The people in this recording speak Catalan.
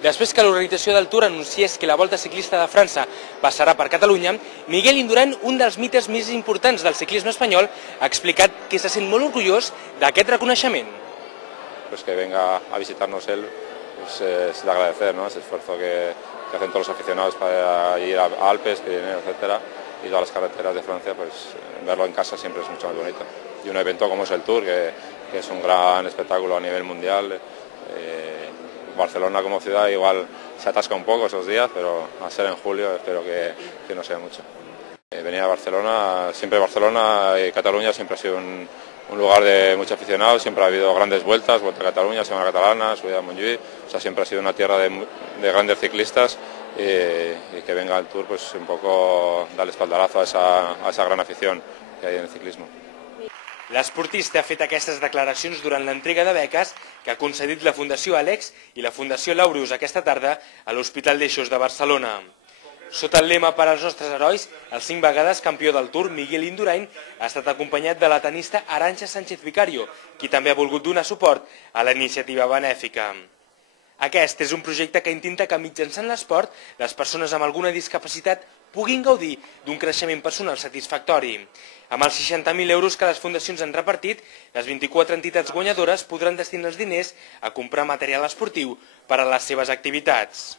Després que l'organització del Tour anunciés que la Volta Ciclista de França passarà per Catalunya, Miguel Indurain, un dels mites més importants del ciclisme espanyol, ha explicat que se sent molt orgullós d'aquest reconeixement. Pues que venga a visitarnos él pues es de agradecer, ¿no? Ese esfuerzo que hacen todos los aficionados para ir a Alpes, Pirineos, etcétera, y todas las carreteras de Francia, pues verlo en casa siempre es mucho más bonito. Y un evento como es el Tour, que es un gran espectáculo a nivel mundial. Barcelona como ciudad igual se atasca un poco esos días, pero a ser en julio espero que no sea mucho. Venir a Barcelona y Cataluña siempre ha sido un lugar de muchos aficionados, siempre ha habido grandes vueltas, Vuelta a Cataluña, Semana Catalana, Subida a Montjuïc, o sea, siempre ha sido una tierra de grandes ciclistas y que venga el Tour pues un poco darle espaldarazo a esa gran afición que hay en el ciclismo. L'esportista ha fet aquestes declaracions durant l'entrega de beques que ha concedit la Fundació Àlex i la Fundació Laureus aquesta tarda a l'Hospital d'Eixos de Barcelona. Sota el lema per als nostres herois, el 5 vegades campió del Tour Miguel Indurain ha estat acompanyat de la tenista Arantxa Sánchez Vicario, qui també ha volgut donar suport a la iniciativa benèfica. Aquest és un projecte que intenta que mitjançant l'esport les persones amb alguna discapacitat puguin gaudir d'un creixement personal satisfactori. Amb els 60.000 euros que les fundacions han repartit, les 24 entitats guanyadores podran destinar els diners a comprar material esportiu per a les seves activitats.